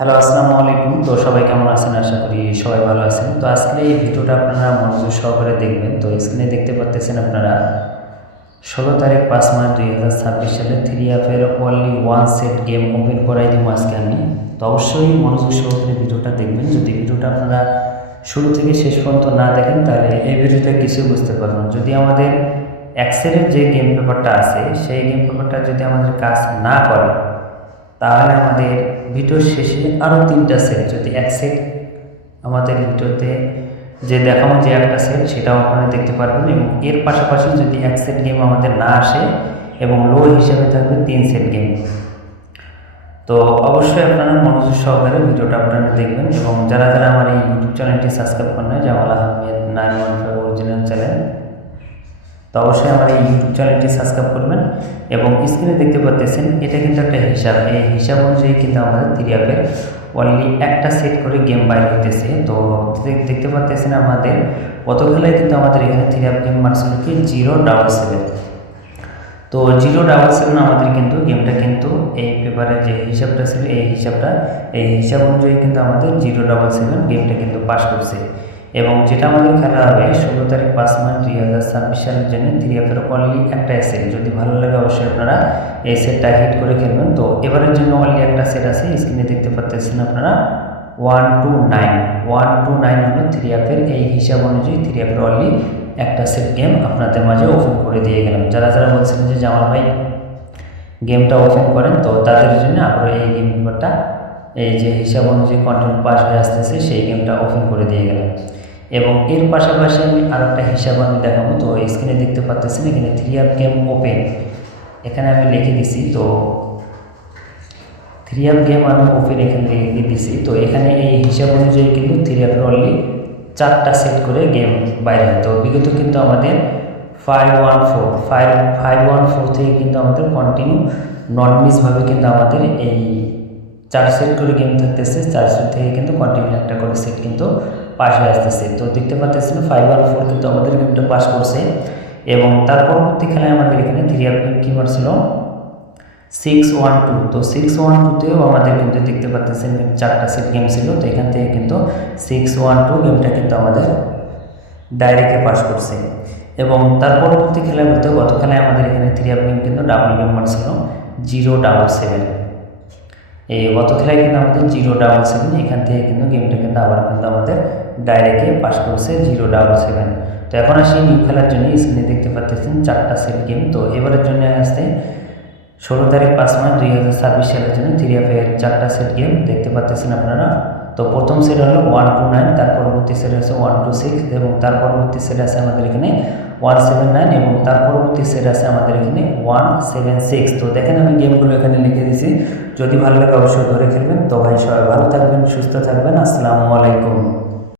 Hello, আসসালামু আলাইকুম। তো সবাই কেমন আছেন? আশা করি সবাই ভালো আছেন। তো আজকে এই ভিডিওটা আপনারা মনোযোগ সহকারে দেখবেন। তো স্ক্রিনে দেখতে পাচ্ছেন আপনারা 16 তারিখ 5 মার্চ 2026 সালে 3F-এর only one set game open করাই দিব আজকে আমি। তো অবশ্যই মনোযোগ সহকারে ভিডিওটা দেখবেন। যদি ভিডিওটা আপনারা শুরু থেকে শেষ পর্যন্ত না দেখেন তাহলে এই ভিডিওতে কিছু বুঝতে পারবেন। যদি আমাদের এক্সেলের যে গেম পেপারটা আছে সেই গেম পেপারটা যদি আমাদের কাজ না করে তাহলে আমাদের ভিডিওর শেষে আরও 3টা সেট, যদি এক সেট আমাদের ভিডিওতে যে দেখাবো যে একটা সেট সেটাও আপনারা দেখতে পারবেন, এবং এর পাশাপাশি যদি এক সেট গেম আমাদের না আসে এবং লো হিসাবে থাকবে 3 সেট গেম। তো অবশ্যই আপনারা মনোযোগ সহকারে ভিডিওটা আপনারা দেখবেন, এবং যারা যারা আমার এই ইউটিউব চ্যানেলটি সাবস্ক্রাইব করেন না, জামাল আহমেদ 915 অরিজিনাল চ্যানেল, তো অবশ্যই আমার এই ইউটিউব চ্যানেলটি সাবস্ক্রাইব করবেন। এবং স্ক্রিনে দেখতে পাচ্ছেন এটা কিন্তু একটা হিসাব, এই হিসাব অনুযায়ী কিন্তু আমাদের 3F-এর অনলি একটা সেট করে গেম বাইর হইতেছে। তো দেখতে পাচ্ছেন আমাদের গত খেলায় কিন্তু আমাদের এখানে 3F গেম মারছিল কি 077। তো 077 আমাদের কিন্তু গেমটা কিন্তু এই পেপারের যে হিসাবটা ছিল এই হিসাব অনুযায়ী কিন্তু আমাদের 077 গেমটা কিন্তু পাস করছে। এবং যেটা আমাদের খেলা হবে 16 তারিখ 5 মার্চ 2026 সালের জন্য 3F-এর অনলি একটা সেট। যদি ভালো লাগে অবশ্যই আপনারা এই সেটটা হিট করে খেলবেন। তো এবারের জন্য অনলি একটা সেট আছে, স্ক্রিনে দেখতে পাচ্ছেন আপনারা 129 হলো 3F-এর। এই হিসাব অনুযায়ী 3F-এর অনলি একটা সেট গেম আপনাদের মাঝে ওপেন করে দিয়ে গেলাম। যারা যারা বলছিলেন যে জামাল ভাই গেমটা ওপেন করেন, তো তাদের জন্য আমরা এই গেম পেপারটা এই যে হিসাব অনুযায়ী কন্টেন্ট পাস হয়ে আসতেছে সেই গেমটা ওপেন করে দিয়ে গেলাম। এবং এর পাশাপাশি আমি আর একটা হিসাব আমি দেখাবো। তো স্ক্রিনে দেখতে পাচ্ছেন এখানে 3F গেম ওপেন, এখানে আমি লিখে দিছি। তো 3F গেম আমি ওপেন এখানে লিখে দিছি। তো এখানে এই হিসাব অনুযায়ী কিন্তু 3F-এর অনলি 4টা সেট করে গেম বাইরে হয়। তো বিগত কিন্তু আমাদের 514 থেকে কিন্তু আমাদের কন্টিনিউ নন মিসভাবে কিন্তু আমাদের এই 4 সেট করে গেম থাকতেছে। 4 সেট থেকে কিন্তু কন্টিনিউ একটা করে সেট কিন্তু পাস হয়ে আসতেছে। তো দেখতে পাচ্ছেন 514 কিন্তু আমাদের গেমটা পাস করছে। এবং তার পরবর্তী খেলায় আমাদের এখানে 3F গেম কী মারছিল 612। তো 612তেও আমাদের কিন্তু দেখতে পাচ্ছেন 4টা সেট গেম ছিল। তো এখান থেকে কিন্তু 612 গেমটা কিন্তু আমাদের ডাইরেক্টে পাস করছে। এবং তার পরবর্তী খেলায় বলতে গত খেলায় আমাদের এখানে 3F গেম কিন্তু ডাবল গেম মারছিল 077। এই গত খেলায় কিন্তু আমাদের 077, এখান থেকে কিন্তু গেমটা কিন্তু আবার কিন্তু আমাদের ডাইরেক্টে পাস করছে 077। তো এখন আসি নিউ খেলার জন্য, স্ক্রিনে দেখতে পাচ্ছেন 4টা সেট গেম। তো এবারের জন্য আসতে 16 তারিখ 5 মার্চ 2026 সালের জন্য 3F-এর 4টা সেট গেম দেখতে পাচ্ছেন আপনারা। তো প্রথম সেট হলো 129, তার পরবর্তী সেট আছে 126, এবং তার পরবর্তী সেট আছে আমাদের এখানে 179, এবং তার পরবর্তী সেট আছে আমাদের এখানে 176। তো দেখেন আমি গেমগুলো এখানে লিখে দিয়েছি, যদি ভালো লাগে অবশ্যই ধরে খেলবেন। তো ভাই সবাই ভালো থাকবেন, সুস্থ থাকবেন। আসসালামু আলাইকুম।